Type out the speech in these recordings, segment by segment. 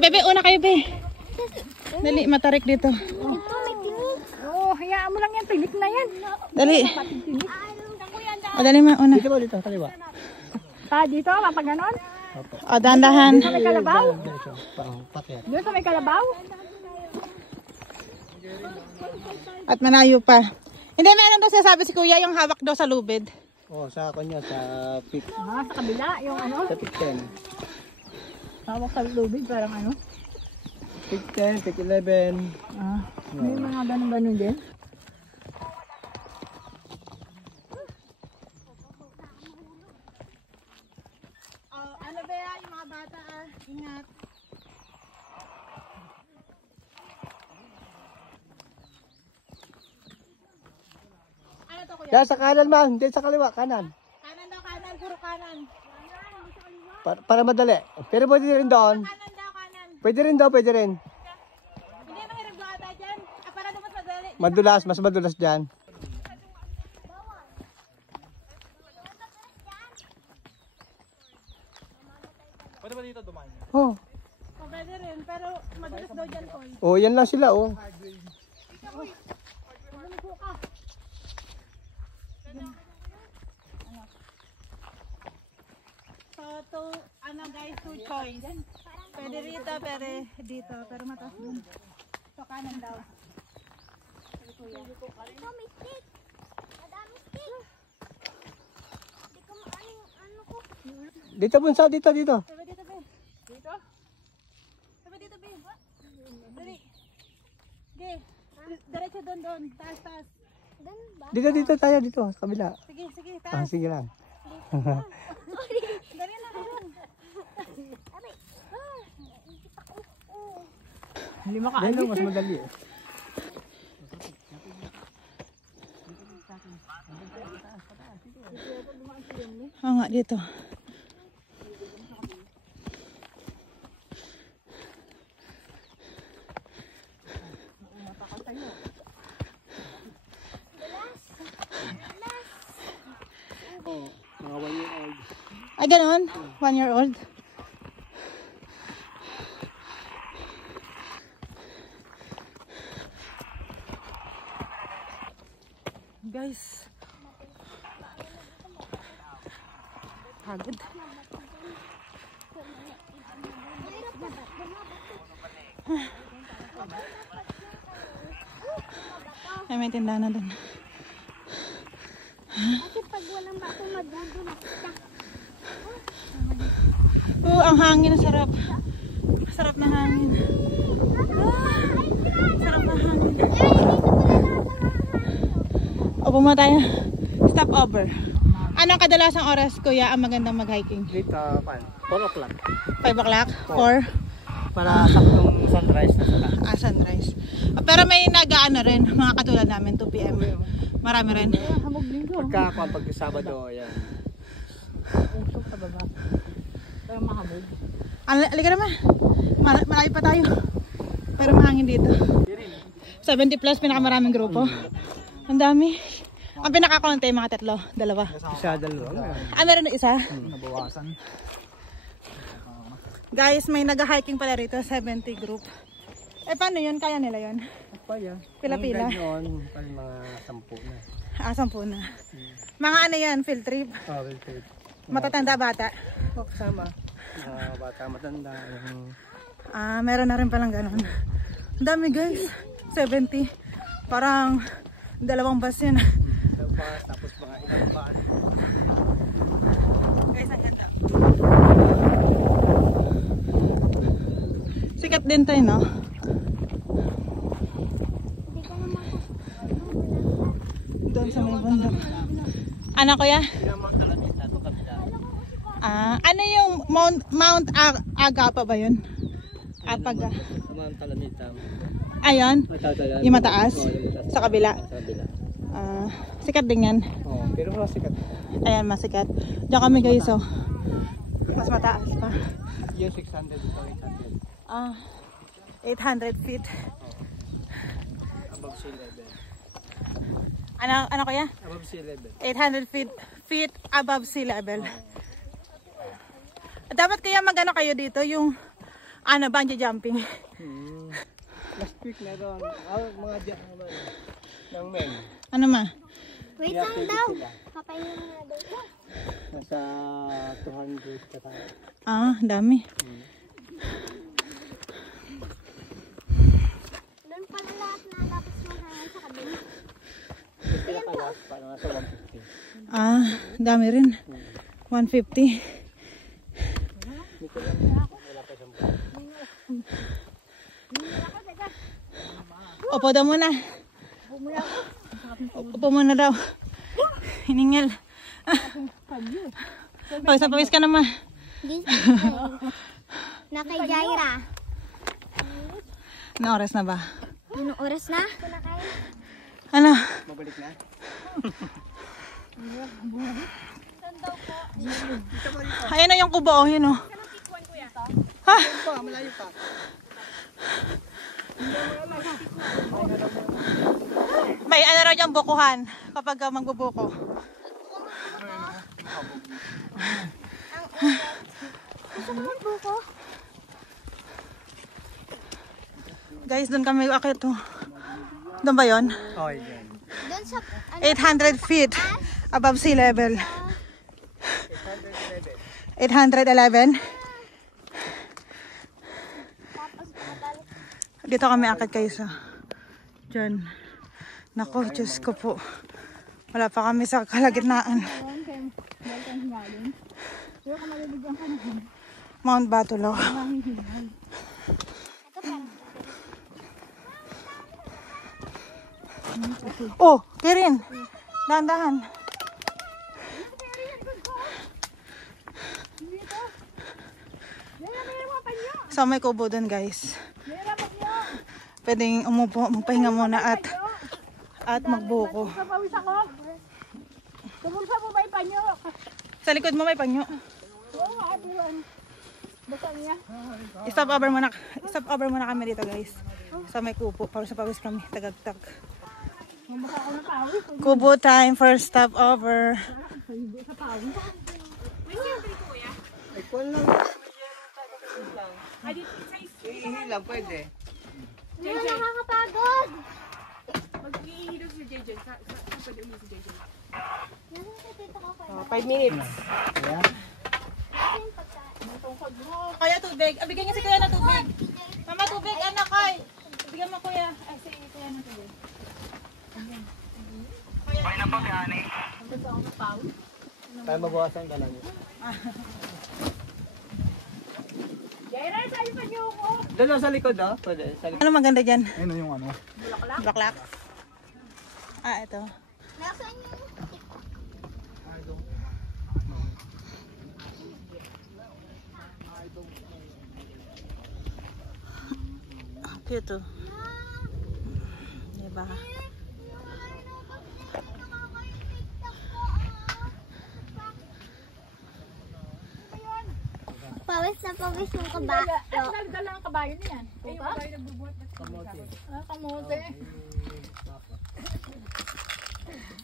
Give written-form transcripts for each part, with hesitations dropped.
Bebe, una kayo, be. Dali, matarik dito. Ito, may tinig. Oo, hayaan mo lang yan. Tinik na yan. Dali. O, dali ma, una. Dito ba dito? Kaliwa. Dito, kapag ganon. O, dahan-dahan. Sa may kalabaw. Pakyat. Doon sa may kalabaw. At malayo pa. Hindi, may ano daw sabi si kuya, yung hawak daw sa lubid. Oh, sa kanya sa pit. Sa kabila, yung ano. Sa pit 10. Hawak sa lubid, parang ano. Pit 10, pit 11. May mga ganon-ganon din. Ano ba yung mga bata, ingat. Ano to kuya? Yan sa kanan man, hindi sa kaliwa, kanan. Kanan daw, kanan, puro kanan. Para madali. Pero pwede rin doon. Kanan daw, kanan. Pwede rin daw, pwede rin. Hindi mahirap daw ata dyan. Para daw mas madali. Madulas, mas madulas dyan. Pwede ba dito dumaan? Oh. Pwede rin, pero madulas daw dyan, Koy. Oh, yan lang sila, oh. So, ano guys, 2 choice. Pwede rito, pwede dito, pero mataas dun. So, kanan daw. Ito, may stick. Madami stick. Hindi ko maano yung ano ko. Dito bunso, dito. Sabi dito, be. Dito? Sabi dito, be. Dali. Ge. Diretso doon. Taas. Ganun ba? Dito tayo, dito, sa kabila. Sige, Ah, taas. sige lang. Dali na doon. Aray. Naisip ako. Hindi makaalis. Mas madali eh. Oo nga, dito. Mga 1 year old. Ay, ganon? 1 year old? Guys. Pagod. Ay, may tindahan na dun. Kasi pag walang bato, madudulas ka. Ang hangin, ang sarap. Sarap na hangin. Sarap na hangin. Opo mo tayo. Stop over. Anong kadalasang oras, kuya, ang magandang mag-hiking? Dito, 4 o'clock. 5 o'clock? 4? Para saktong sunrise na sila. Sunrise. Pero may nag-ano rin, mga katulad namin, 2 PM. Marami rin. Pag Sabado, yan. Usok sa baba. Pero mahabog. Halika naman. Malayo pa tayo. Pero mahangin dito. 70 plus, pinakamaraming grupo. Ang dami. Ang pinakakonti, mga 3, 2. Isa, 2. Meron na isa? Nabawasan. Guys, may nag-hiking pala rito, 70 group. Paano yun? Kaya nila yun? Paya. Pila-pila? Noon, mga 10 na. 10 na. Mga ano yan, field trip? Well paid. Matatanda bata? O, kasama. Mga bata, matanda. Meron na rin palang ganun. Ang dami guys, 70. Parang 2 bus yun. Tapos mga ibang bus. Guys, ang ganda. Sikat din tayo, no? Hindi ka naman ko. Doon sa may bundok. Ano kuya? Ano yung Mount Agapa ba yun? Apaga. Mount Talanita. Ayun? Yung mataas? Sa kabila? Sa kabila. Sikat din yan. Oh, pero mas sikat. Ayan, masikat. Diyan kami guys, oh. Mas mataas pa. Yung 600 ito, 800 feet. above sea level. Ano kaya? Above sea level. 800 feet above sea level. Dapat kaya magano kayo dito yung bungee jumping. Last week meron. Mga ng men. Ano ma? Wait lang daw. Papainin mo na daw. Nasa 200 ka tayo. Dami. Doon pala lahat na lapis mo hanggang sa kabila. Kaya pala nasa 150. Dami rin. 150. Opo daw muna. Opo muna daw. Hiningal. Pawis na pawis ka naman. Na kay Jaira. Ano oras na ba? Anong oras na? Ano? Mabalik na? Ayan na yung kubo. Yun o. Ha? Malayo pa. May ano raw yung bukuhan kapag magbubuko. Gusto ko magbuko. Guys, doon kami akit to. Doon ba yun? Oh, yan. Doon sa 800 feet above sea level. 811. Dito kami akit kayo sa dyan. Nako, Diyos ko po. Wala pa kami sa kalagitnaan. Mount Batulaw. Oh, Kirin. Dahan-dahan. So may kubo dun, guys. Pwedeng umupo, magpahinga muna at magbuko. Pawis ako. Tumulsa mo ba yung panyo? Sa likod mo may panyo. Oo nga, diwan. Basta niya. Stop over muna kami dito, guys. Sa may kubo, para sa pawis kami, tagagtag. Mamaka ako ng pawis. Kubo time, first stop over. Sa pawis. Ay, kung lang. Iihi lang, pwede. Hindi na nakakapagod. Mag-iihilog si JJ. Saan pwede ulit si JJ? Nasaan sa tito ko pa? 5 minutes. Kaya? Nasaan yung pagkain? Kaya tubig. Bigyan niya si kuya na tubig. Mama, tubig, anak, kay. Bigyan mo kuya. Ay, si kuya na tubig. Kaya mabawasan ka lang. Jaira, saan yung panyo ko? Doon lang sa likod, oh. Pwede, sa likod. Ano maganda dyan? Ano yung ano? Bulaklak. Ito. Nasaan yung Cute oh. Diba? pawis na pawis yung kabayo. Nagdala ang kabayo niya yan. Eh, yung kabayo nagbubuhat. Kamote. Kamote.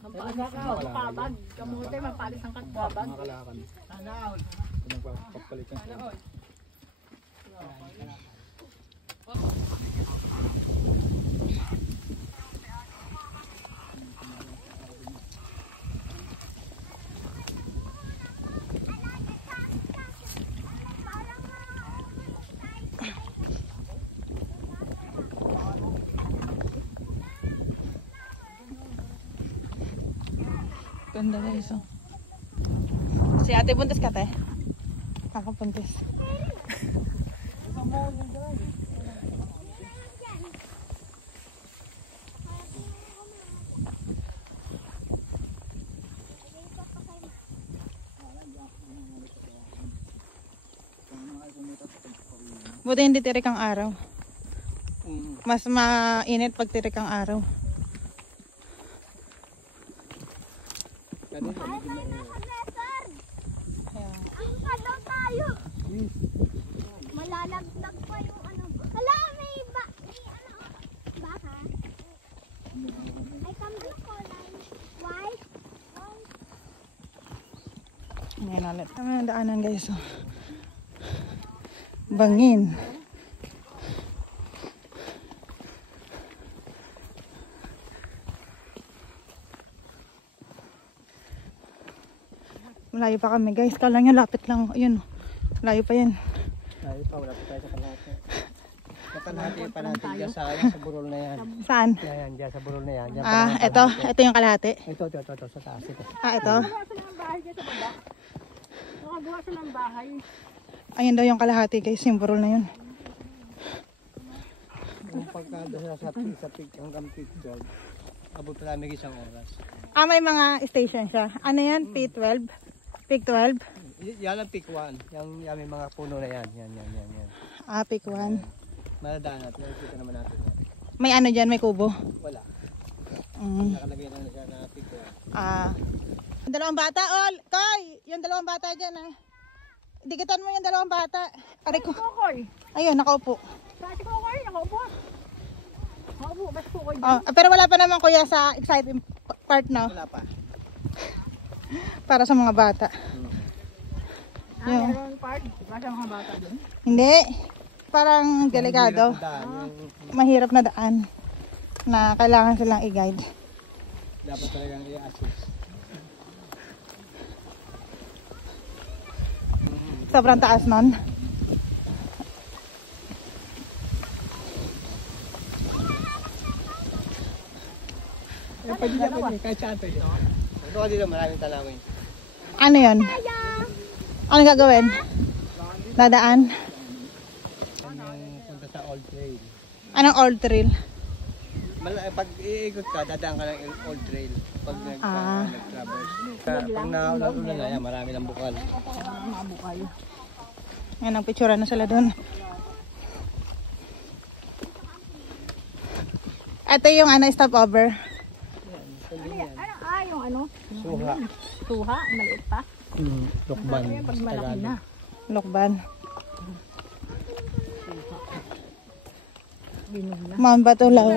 Kabag. Kamote, mapalis ang kabag. Makalakan. Anaw. Magpapalitan siya. Ganda guys oh. Si ate buntis ka te? Ako buntis. Buti hindi tirik ang araw. Mas mainit pag tirik ang araw. Ang kalaw tayo. Malalagtag pa yung ano. Hala, may ano, baka. Ay, kambing ko lang. White. Ngayon ulit. Kami ang daanan guys. Oh. Bangin. Malayo pa kami guys. Kala nyo lapit lang. Ayun. Malayo pa yan. Ay, pa, wala pa tayo sa kalahati. Sa kalahati pa natin dyan sa burol na yan. Saan? Yan, dyan sa burol na yan. Dyan pa Ah, natin ito. kalahati. Ito yung kalahati. Ito, sa taas ito. Ah, ito. Nakabuha sila ng bahay dyan sa baba. Nakabuha sila ng bahay. Ayun daw yung kalahati guys. Yung burol na yun. Kung pagkada sa peak hanggang peak 12, abot pa namin isang oras. Ah, may mga station siya. Ano yan? P12? Peak 12? Yan ang peak 1. Yan may mga puno na yan. Yan. Ah, peak 1. Maladaan natin. Nakikita naman natin. May ano dyan? May kubo? Wala. Mm. Nakalagay lang na siya na peak 1. Ah. Yung dalawang bata, oh, Koy! Yung dalawang bata dyan, ah. Dikitan mo yung dalawang bata. Aray ko. Kokoy. Ayun, nakaupo. Kasi Kokoy, nakaupo. Nakaupo, basta Kokoy. Oh, pero wala pa naman kuya sa exciting part, no? Wala pa. Para sa mga bata. Yung, Meron part. Basta mga bata dun. hindi. Parang delikado. Mahirap na daan. Na kailangan silang i-guide. Dapat talagang i-assist. Sobrang taas nun. Pwede na. Kahit saan pwede. Ito ka dito, maraming talawin. Ano yun? Ano gagawin? Dadaan? Punta sa Old Trail. Anong old trail? Pag iikot ka, dadaan ka ng Old Trail. Pag Ah. nag-traverse. Pag naulan na yan, marami ng bukal. Yan ang picture na sila doon. Ito yung ano, stopover. Ano, yung ano? Suha. Tuha, maliit pa. Lukban. Pag malaki na. Lokban. Binog na. Mount Batulaw.